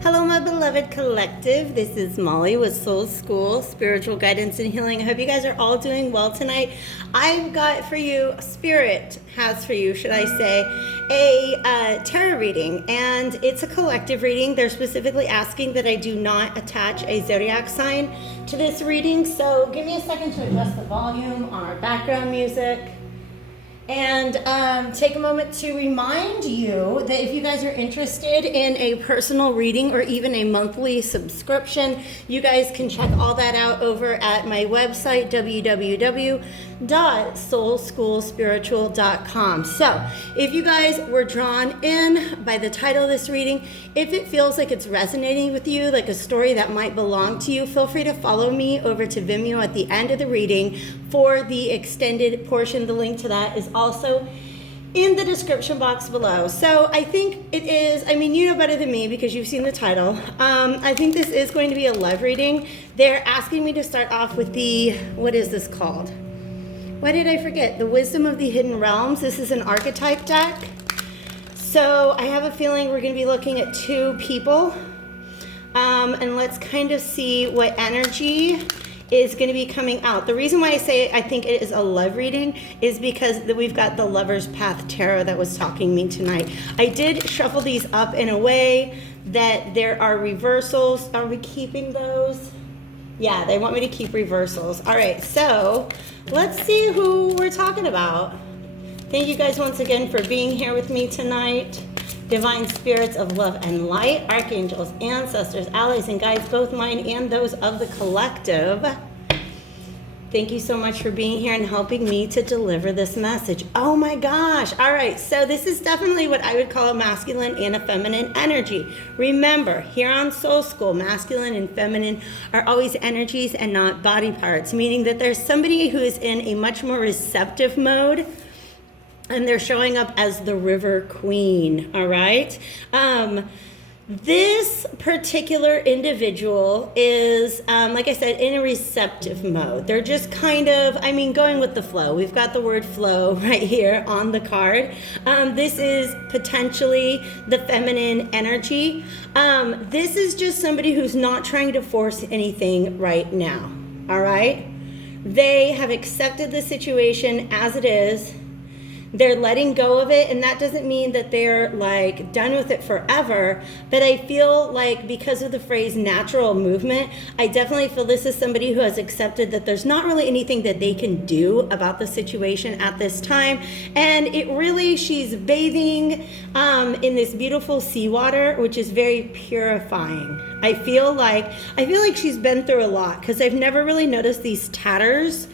Hello, my beloved collective. This is Molly with Soul School, Spiritual Guidance and Healing. I hope you guys are all doing well tonight. I've got for you, Spirit has for you, should I say, a tarot reading, and it's a collective reading. They're specifically asking that I do not attach a zodiac sign to this reading, so give me a second to adjust the volume on our background music. And take a moment to remind you that if you guys are interested in a personal reading or even a monthly subscription, you guys can check all that out over at my website, www.soulschoolspiritual.com. So if you guys were drawn in by the title of this reading, if it feels like it's resonating with you, like a story that might belong to you, feel free to follow me over to Vimeo at the end of the reading for the extended portion. The link to that is also in the description box below. So I think it is, you know better than me because you've seen the title. I think this is going to be a love reading. They're asking me to start off with what is this called? Why did I forget? The Wisdom of the Hidden Realms. This is an archetype deck. So I have a feeling we're going to be looking at two people. And let's kind of see what energy is going to be coming out. The reason why I say I think it is a love reading is because we've got the Lover's Path Tarot that was talking to me tonight. I did shuffle these up in a way that there are reversals. Are we keeping those? Yeah, they want me to keep reversals. All right, so let's see who we're talking about. Thank you guys once again for being here with me tonight. Divine spirits of love and light, archangels, ancestors, allies, and guides, both mine and those of the collective. Thank you so much for being here and helping me to deliver this message. Oh my gosh. All right. So this is definitely what I would call a masculine and a feminine energy. Remember, here on Soul School, masculine and feminine are always energies and not body parts, meaning that there's somebody who is in a much more receptive mode, and they're showing up as the River Queen, all right? This particular individual is, like I said, in a receptive mode. They're just kind of, going with the flow. We've got the word flow right here on the card. This is potentially the feminine energy. This is just somebody who's not trying to force anything right now, all right? They have accepted the situation as it is. They're letting go of it, and that doesn't mean that they're like done with it forever, but I feel like because of the phrase natural movement, I definitely feel this is somebody who has accepted that there's not really anything that they can do about the situation at this time, and she's bathing in this beautiful seawater, which is very purifying. I feel like she's been through a lot, because I've never really noticed these tatters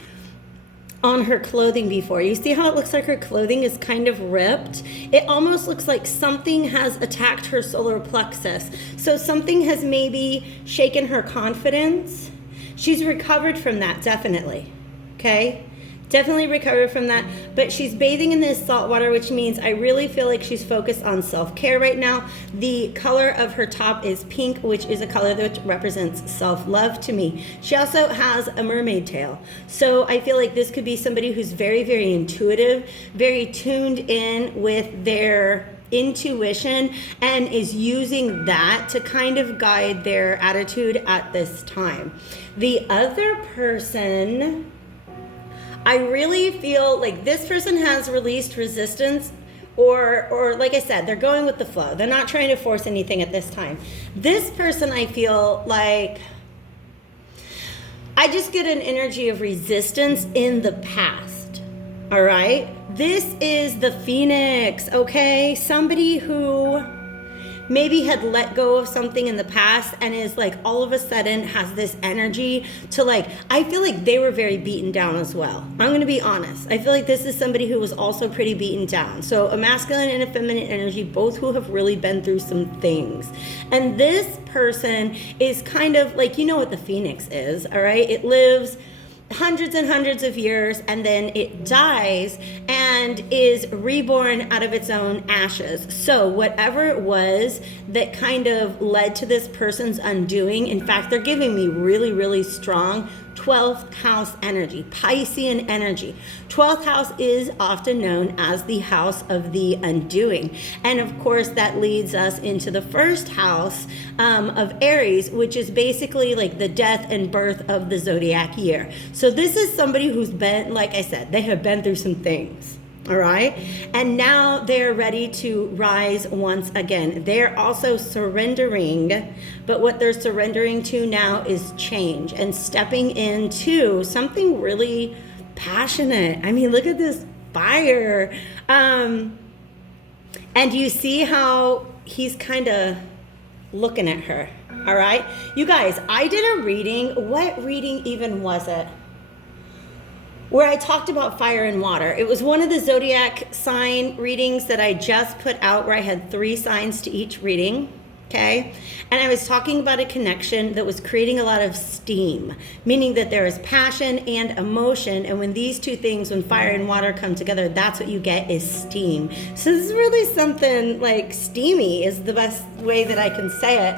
on her clothing before. You see how it looks like her clothing is kind of ripped? It almost looks like something has attacked her solar plexus. So something has maybe shaken her confidence. She's recovered from that, definitely. Okay? Definitely recovered from that, but she's bathing in this salt water, which means I really feel like she's focused on self-care right now. The color of her top is pink, which is a color that represents self-love to me. She also has a mermaid tail. So I feel like this could be somebody who's very, very intuitive, very tuned in with their intuition, and is using that to kind of guide their attitude at this time. The other person, I really feel like this person has released resistance, or like I said, they're going with the flow. They're not trying to force anything at this time. This person, I feel like I just get an energy of resistance in the past. All right? This is the Phoenix, okay? Somebody who maybe had let go of something in the past and is like all of a sudden has this energy to I feel like they were very beaten down as well. I'm going to be honest. I feel like this is somebody who was also pretty beaten down. So a masculine and a feminine energy, both who have really been through some things. And this person is kind of like, you know what the Phoenix is, all right? It lives hundreds and hundreds of years, and then it dies and is reborn out of its own ashes. So whatever it was that kind of led to this person's undoing, in fact, they're giving me really, really strong 12th house energy, Piscean energy. 12th house is often known as the house of the undoing. And of course, that leads us into the first house of Aries, which is basically like the death and birth of the zodiac year. So this is somebody who's been, like I said, they have been through some things. All right. And now they're ready to rise once again. They're also surrendering, but what they're surrendering to now is change and stepping into something really passionate. I mean, look at this fire. And you see how he's kind of looking at her. All right. You guys, I did a reading. What reading even was it? Where I talked about fire and water. It was one of the zodiac sign readings that I just put out where I had 3 signs to each reading, okay? And I was talking about a connection that was creating a lot of steam, meaning that there is passion and emotion, and when these two things, when fire and water come together, that's what you get is steam. So this is really something like steamy is the best way that I can say it.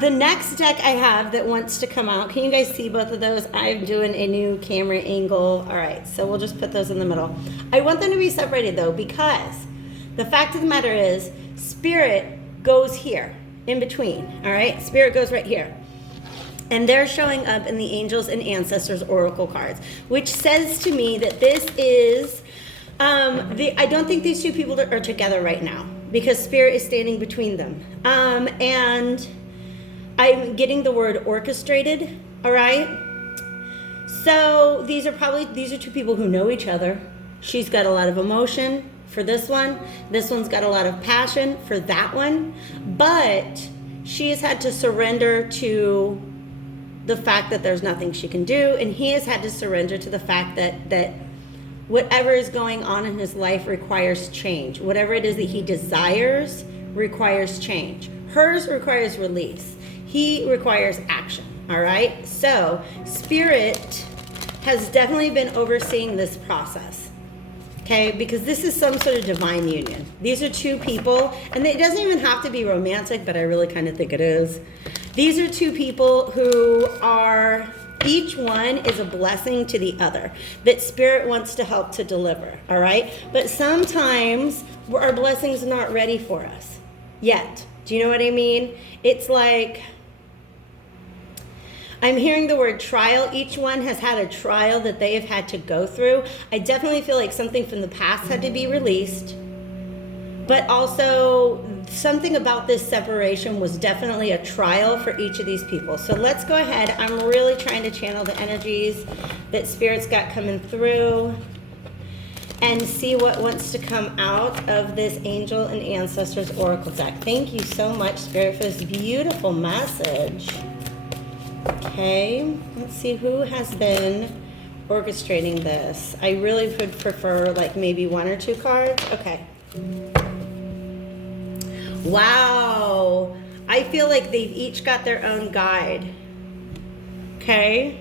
The next deck I have that wants to come out, can you guys see both of those? I'm doing a new camera angle. All right, so we'll just put those in the middle. I want them to be separated though, because the fact of the matter is spirit goes here in between. All right, spirit goes right here. And they're showing up in the angels and ancestors oracle cards, which says to me that this is, I don't think these two people are together right now because spirit is standing between them. And I'm getting the word orchestrated, all right? So these are two people who know each other. She's got a lot of emotion for this one. This one's got a lot of passion for that one. But she has had to surrender to the fact that there's nothing she can do. And he has had to surrender to the fact that whatever is going on in his life requires change. Whatever it is that he desires requires change. Hers requires release. He requires action. All right? So spirit has definitely been overseeing this process. Okay, because this is some sort of divine union. These are two people, and it doesn't even have to be romantic, but I really kind of think it is. These are two people who are, each one is a blessing to the other, that spirit wants to help to deliver, all right? But sometimes our blessings are not ready for us yet. Do you know what I mean? It's like, I'm hearing the word trial. Each one has had a trial that they have had to go through. I definitely feel like something from the past had to be released, but also something about this separation was definitely a trial for each of these people. So let's go ahead. I'm really trying to channel the energies that Spirit's got coming through and see what wants to come out of this Angel and Ancestors Oracle deck. Thank you so much, Spirit, for this beautiful message. Okay, let's see who has been orchestrating this. I really would prefer like maybe 1 or 2 cards. Okay. Wow. I feel like they've each got their own guide. Okay.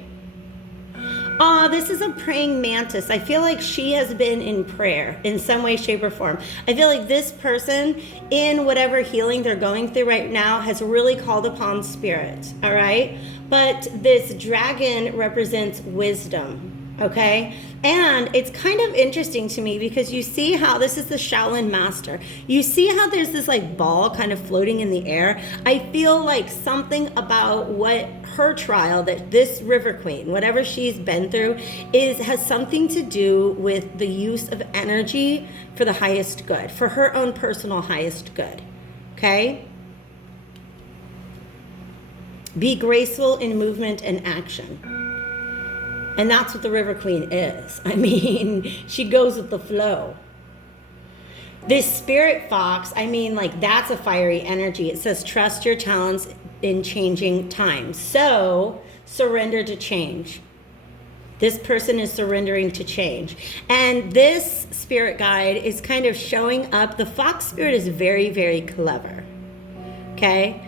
Oh, this is a praying mantis. I feel like she has been in prayer in some way, shape, or form. I feel like this person, in whatever healing they're going through right now, has really called upon spirit, all right? But this dragon represents wisdom, okay? And it's kind of interesting to me because you see how this is the Shaolin master. You see how there's this like ball kind of floating in the air. I feel like something about what her trial, that this river queen, whatever she's been through, has something to do with the use of energy for the highest good, for her own personal highest good, okay? Be graceful in movement and action. And that's what the River Queen is. I mean, she goes with the flow. This spirit fox, I mean, like that's a fiery energy. It says, trust your talents in changing times. So surrender to change. This person is surrendering to change. And this spirit guide is kind of showing up. The fox spirit is very, very clever. Okay?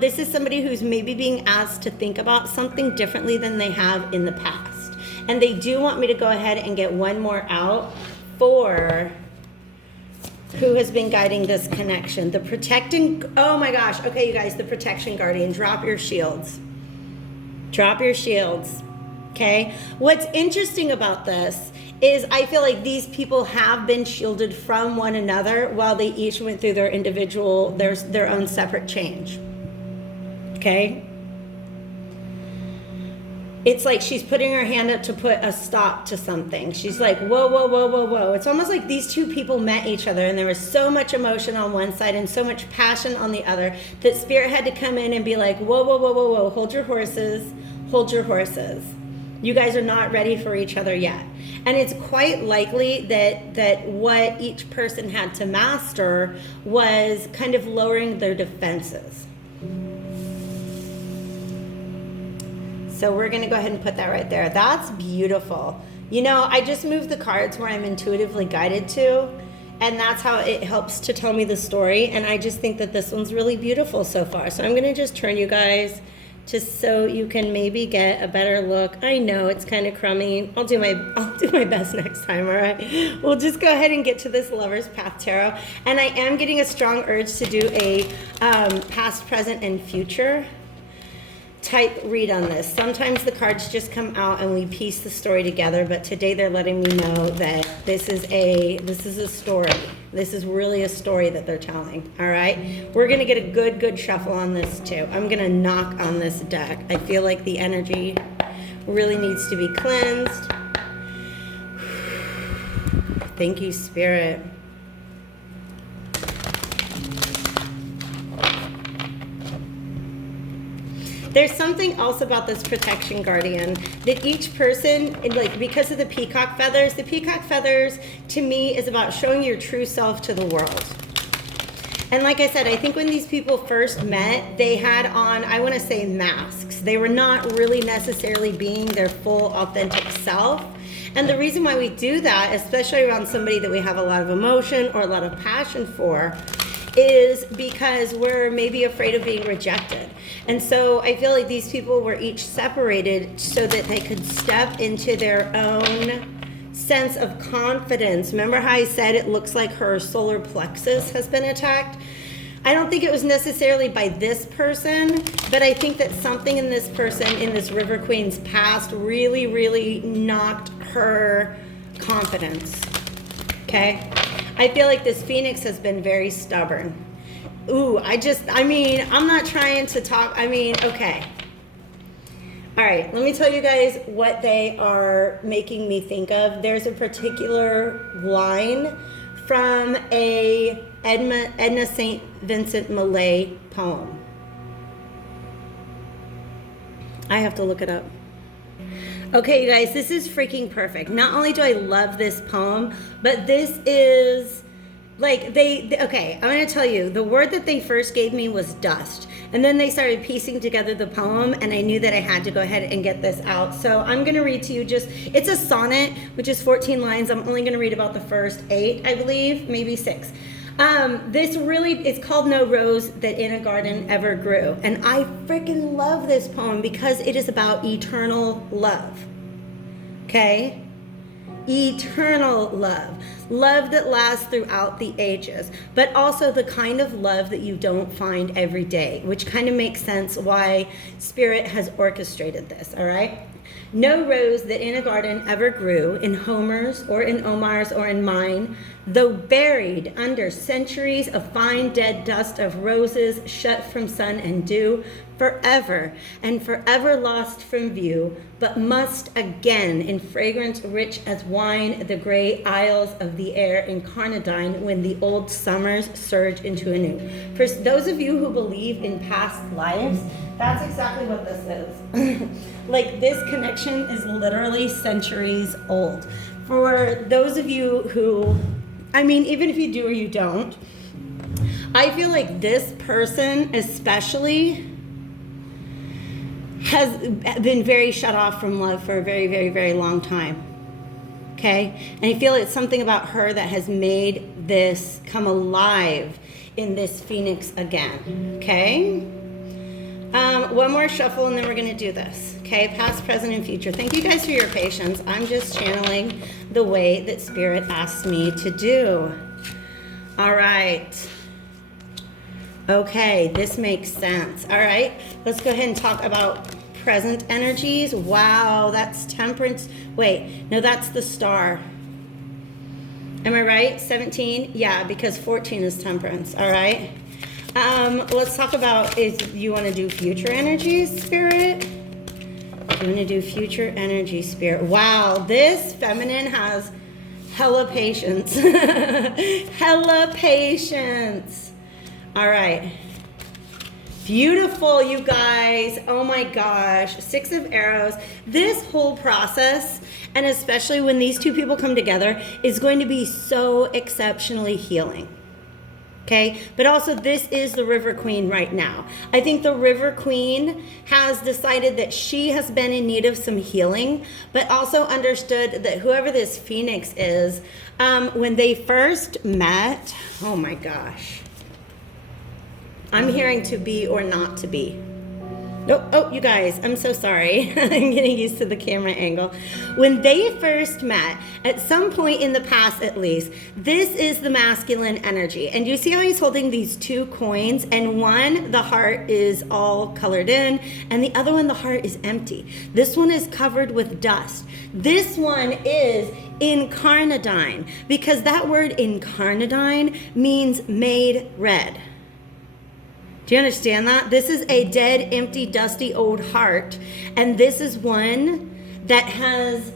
This is somebody who's maybe being asked to think about something differently than they have in the past. And they do want me to go ahead and get one more out for who has been guiding this connection. The protecting, oh my gosh. Okay, you guys, the protection guardian. Drop your shields. Drop your shields. Okay? What's interesting about this is I feel like these people have been shielded from one another while they each went through their individual, their own separate change. Okay? It's like she's putting her hand up to put a stop to something. She's like, whoa, whoa, whoa, whoa, whoa. It's almost like these two people met each other and there was so much emotion on one side and so much passion on the other that Spirit had to come in and be like, whoa, whoa, whoa, whoa, whoa. Hold your horses. Hold your horses. You guys are not ready for each other yet. And it's quite likely that what each person had to master was kind of lowering their defenses. So we're going to go ahead and put that right there. That's beautiful. You know, I just moved the cards where I'm intuitively guided to, and that's how it helps to tell me the story. And I just think that this one's really beautiful so far. So I'm going to just turn you guys just so you can maybe get a better look. I know it's kind of crummy. I'll do my best next time, all right? We'll just go ahead and get to this Lover's Path Tarot. And I am getting a strong urge to do a past, present, and future type read on this. Sometimes the cards just come out and we piece the story together, but today they're letting me know that this is a story. This is really a story that they're telling. All right, we're gonna get a good shuffle on this too. I'm gonna knock on this deck. I feel like the energy really needs to be cleansed. Thank you, Spirit. There's something else about this protection guardian that each person, like because of the peacock feathers to me is about showing your true self to the world. And like I said, I think when these people first met, they had on, I want to say, masks. They were not really necessarily being their full authentic self. And the reason why we do that, especially around somebody that we have a lot of emotion or a lot of passion for, is because we're maybe afraid of being rejected. And so I feel like these people were each separated so that they could step into their own sense of confidence. Remember how I said it looks like her solar plexus has been attacked? I don't think it was necessarily by this person, but I think that something in this person, in this River Queen's past, really knocked her confidence. Okay? I feel like this Phoenix has been very stubborn. Ooh, I'm not trying to talk. Okay. All right, let me tell you guys what they are making me think of. There's a particular line from a Edna St. Vincent Millay poem. I have to look it up. Okay, you guys, this is freaking perfect. Not only do I love this poem, but this is like okay, I'm going to tell you, the word that they first gave me was dust. And then they started piecing together the poem, and I knew that I had to go ahead and get this out. So I'm going to read to you it's a sonnet, which is 14 lines. I'm only going to read about the first 8, I believe, maybe 6. It's called No Rose That in a Garden Ever Grew. And I freaking love this poem because it is about eternal love. Okay? Eternal love. Love that lasts throughout the ages. But also the kind of love that you don't find every day, which kind of makes sense why Spirit has orchestrated this, all right? No rose that in a garden ever grew, in Homer's or in Omar's or in mine, though buried under centuries of fine dead dust of roses shut from sun and dew, forever and forever lost from view, but must again in fragrance rich as wine the gray isles of the air incarnadine when the old summers surge into a new. For those of you who believe in past lives, that's exactly what this is. Like, this connection is literally centuries old. For those of you who, even if you do or you don't, I feel like this person especially has been very shut off from love for a very long time. Okay? And I feel it's something about her that has made this come alive in this Phoenix again. Okay? One more shuffle and then we're going to do this. Okay? Past, present, and future. Thank you guys for your patience. I'm just channeling the way that Spirit asked me to do. All right. Okay, this makes sense. All right, let's go ahead and talk about present energies. Wow, that's Temperance. Wait, no, that's the star. Am I right? 17? Yeah, because 14 is Temperance. All right. Let's talk about if you want to do future energies, Spirit. You want to do future energy, Spirit. Wow, this feminine has hella patience. Hella patience. All right. Beautiful, you guys. Oh my gosh. 6 of Arrows. This whole process, and especially when these two people come together, is going to be so exceptionally healing. Okay, but also this is the River Queen right now. I think the River Queen has decided that she has been in need of some healing, but also understood that whoever this Phoenix is, when they first met, oh my gosh. I'm hearing to be or not to be. Oh, you guys, I'm so sorry. I'm getting used to the camera angle. When they first met, at some point in the past at least, this is the masculine energy. And you see how he's holding these 2 coins, and one, the heart is all colored in, and the other one, the heart is empty. This one is covered with dust. This one is incarnadine, because that word incarnadine means made red. Do you understand that? This is a dead, empty, dusty old heart. And this is one that has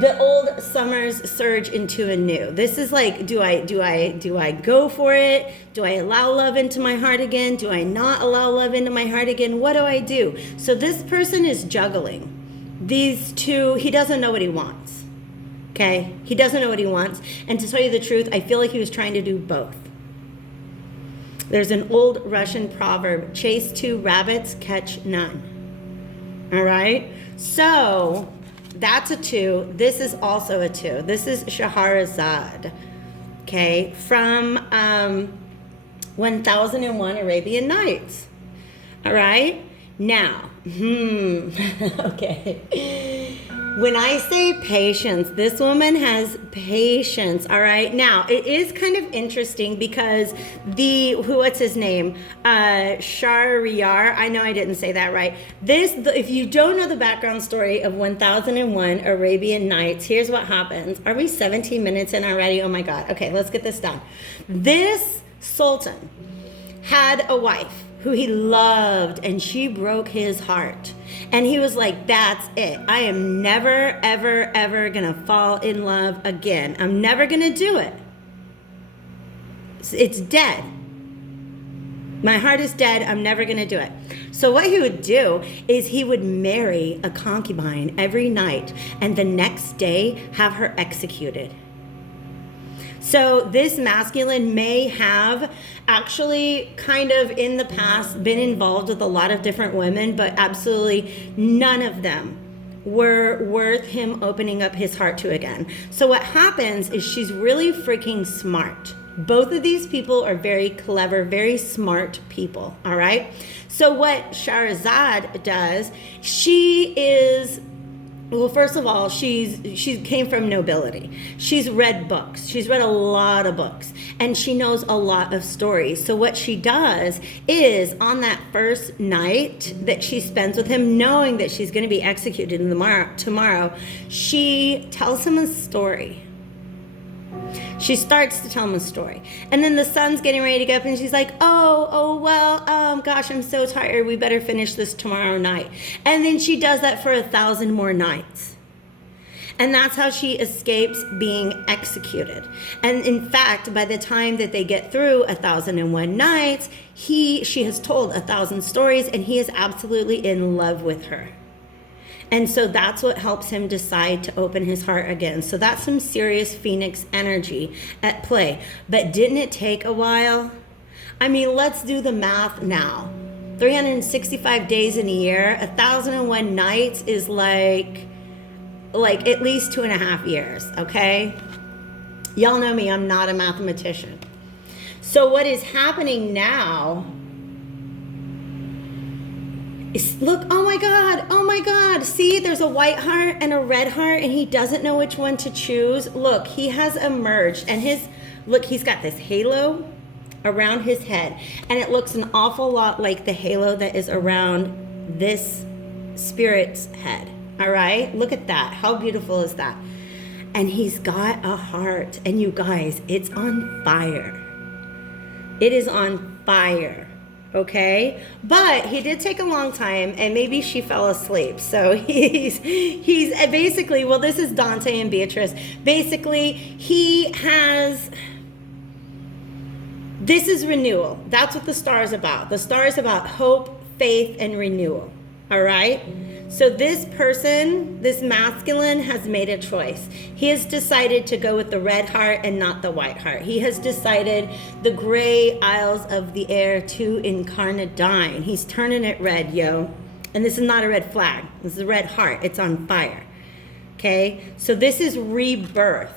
the old summers surge into a new. This is like, do I go for it? Do I allow love into my heart again? Do I not allow love into my heart again? What do I do? So this person is juggling these two. He doesn't know what he wants. Okay, he doesn't know what he wants. And to tell you the truth, I feel like he was trying to do both. There's an old Russian proverb, chase 2 rabbits, catch none. All right, so that's a 2. This is also a 2. This is Shahrazad, okay, from 1001 Arabian Nights. All right, now, okay. When I say patience, this woman has patience, all right? Now, it is kind of interesting because what's his name? Shahriyar, I know I didn't say that right. If you don't know the background story of 1001 Arabian Nights, here's what happens. Are we 17 minutes in already? Oh my God. Okay, let's get this done. This Sultan had a wife who he loved, and she broke his heart. And he was like, that's it. I am never, ever, ever gonna fall in love again. I'm never gonna do it. It's dead. My heart is dead. I'm never gonna do it. So what he would do is he would marry a concubine every night, and the next day have her executed. So this masculine may have actually kind of in the past been involved with a lot of different women, but absolutely none of them were worth him opening up his heart to again. So what happens is she's really freaking smart. Both of these people are very clever, very smart people, all right? So what Shahrazad does, she is... Well, first of all, she came from nobility. She's read books. She's read a lot of books, and she knows a lot of stories. So what she does is on that first night that she spends with him, knowing that she's going to be executed tomorrow, she tells him a story. She starts to tell him a story. And then the sun's getting ready to get up, and she's like, gosh, I'm so tired. We better finish this tomorrow night. And then she does that for 1,000 more nights. And that's how she escapes being executed. And in fact, by the time that they get through 1,001 nights, she has told 1,000 stories, and he is absolutely in love with her. And so that's what helps him decide to open his heart again. So that's some serious Phoenix energy at play. But didn't it take a while? I mean, let's do the math now. 365 days in a year, 1,001 nights is like at least 2.5 years, okay? Y'all know me, I'm not a mathematician. So what is happening now... Look, oh my God, see, there's a white heart and a red heart, and he doesn't know which one to choose. Look, he has emerged, and he's got this halo, around his head. And it looks an awful lot like the halo that is around this spirit's head. All right? Look at that. How beautiful is that? And he's got a heart. And you guys, it's on fire. It is on fire. Okay? But he did take a long time, and maybe she fell asleep. So he's basically, well, this is Dante and Beatrice. Basically, this is renewal. That's what the star is about. The star is about hope, faith, and renewal. All right? So this person, this masculine, has made a choice. He has decided to go with the red heart and not the white heart. He has decided the gray isles of the air to incarnadine. He's turning it red, yo. And this is not a red flag. This is a red heart. It's on fire. Okay? So this is rebirth.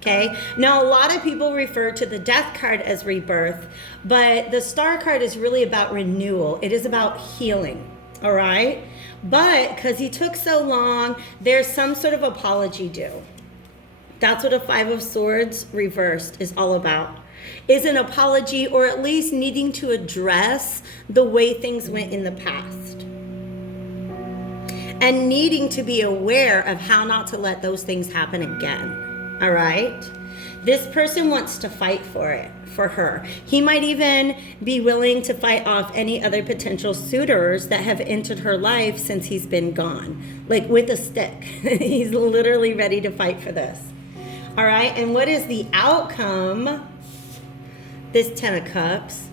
Okay? Now, a lot of people refer to the death card as rebirth, but the star card is really about renewal. It is about healing. All right? But because he took so long, there's some sort of apology due. That's what a 5 of Swords reversed is all about. Is an apology, or at least needing to address the way things went in the past. And needing to be aware of how not to let those things happen again. All right? This person wants to fight for it, for her. He might even be willing to fight off any other potential suitors that have entered her life since he's been gone. Like with a stick. He's literally ready to fight for this. All right, and what is the outcome? This 10 of Cups.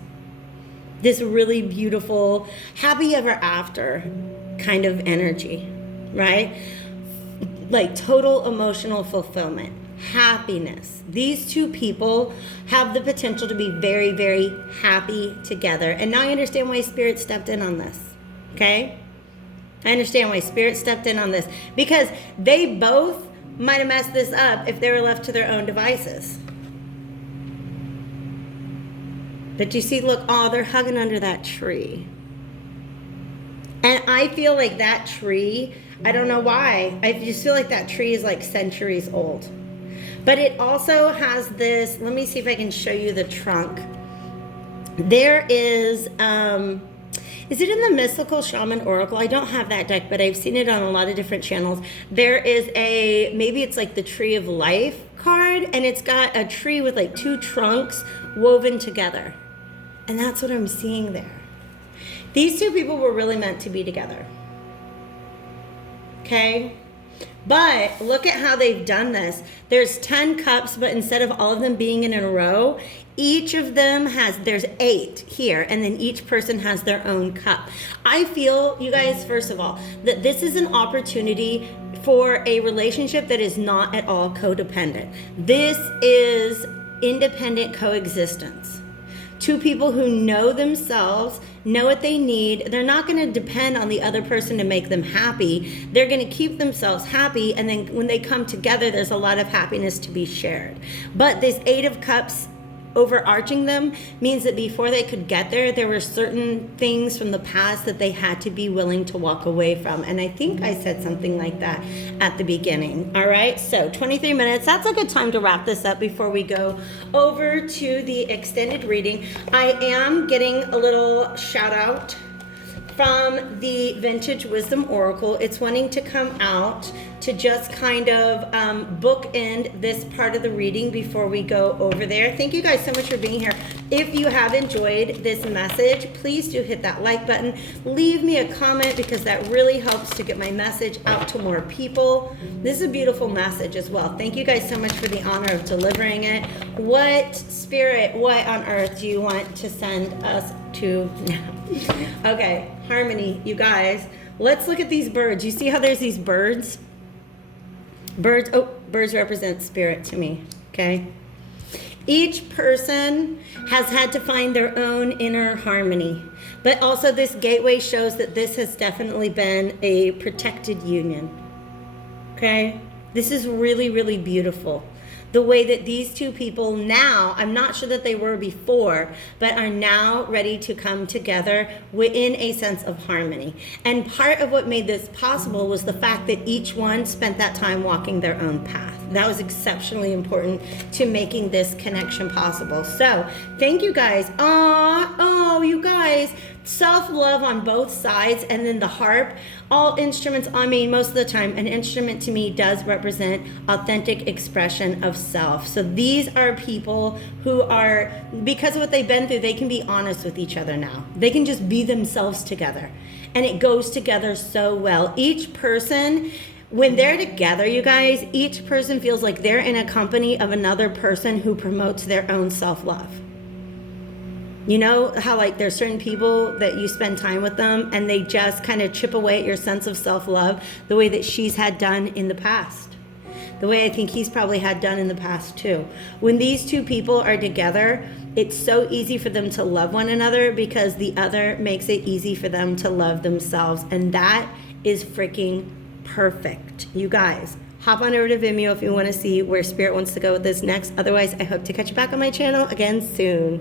This really beautiful, happy ever after kind of energy, right? Like total emotional fulfillment. Happiness. These two people have the potential to be very, very happy together. And now I understand why Spirit stepped in on this. Okay? I understand why Spirit stepped in on this. Because they both might have messed this up if they were left to their own devices. But you see, look, oh, they're hugging under that tree. And I feel like that tree, I don't know why, I just feel like that tree is like centuries old. But it also has this, let me see if I can show you the trunk. There is it in the Mystical Shaman Oracle? I don't have that deck, but I've seen it on a lot of different channels. There is maybe it's like the Tree of Life card, and it's got a tree with like 2 trunks woven together. And that's what I'm seeing there. These two people were really meant to be together. Okay? But look at how they've done this. There's 10 cups, but instead of all of them being in a row, each of them there's 8 here, and then each person has their own cup. I feel, you guys, first of all, that this is an opportunity for a relationship that is not at all codependent. This is independent coexistence. 2 people who know themselves, know what they need. They're not going to depend on the other person to make them happy. They're going to keep themselves happy, and then when they come together, there's a lot of happiness to be shared. But this 8 of Cups overarching them means that before they could get there, there were certain things from the past that they had to be willing to walk away from. And I think I said something like that at the beginning. All right, so 23 minutes. That's a good time to wrap this up before we go over to the extended reading. I am getting a little shout out from the Vintage Wisdom Oracle. It's wanting to come out to just kind of bookend this part of the reading before we go over there. Thank you guys so much for being here. If you have enjoyed this message, please do hit that like button. Leave me a comment, because that really helps to get my message out to more people. This is a beautiful message as well. Thank you guys so much for the honor of delivering it. What spirit, what on earth do you want to send us to now? Okay, harmony, you guys. Let's look at these birds. You see how there's these birds? Birds represent spirit to me, okay? Each person has had to find their own inner harmony, but also this gateway shows that this has definitely been a protected union, okay? This is really, really beautiful. The way that these 2 people now, I'm not sure that they were before, but are now ready to come together within a sense of harmony. And part of what made this possible was the fact that each one spent that time walking their own path. That was exceptionally important to making this connection possible. So thank you guys. Oh, you guys, self-love on both sides, and then the harp. All instruments, I mean, most of the time, an instrument to me does represent authentic expression of self. So these are people who are, because of what they've been through, they can be honest with each other now. They can just be themselves together. And it goes together so well. Each person, when they're together, you guys, each person feels like they're in a company of another person who promotes their own self-love. You know how like there's certain people that you spend time with them and they just kind of chip away at your sense of self-love the way that she's had done in the past. The way I think he's probably had done in the past too. When these two people are together, it's so easy for them to love one another because the other makes it easy for them to love themselves. And that is freaking perfect. You guys, hop on over to Vimeo if you want to see where Spirit wants to go with this next. Otherwise, I hope to catch you back on my channel again soon.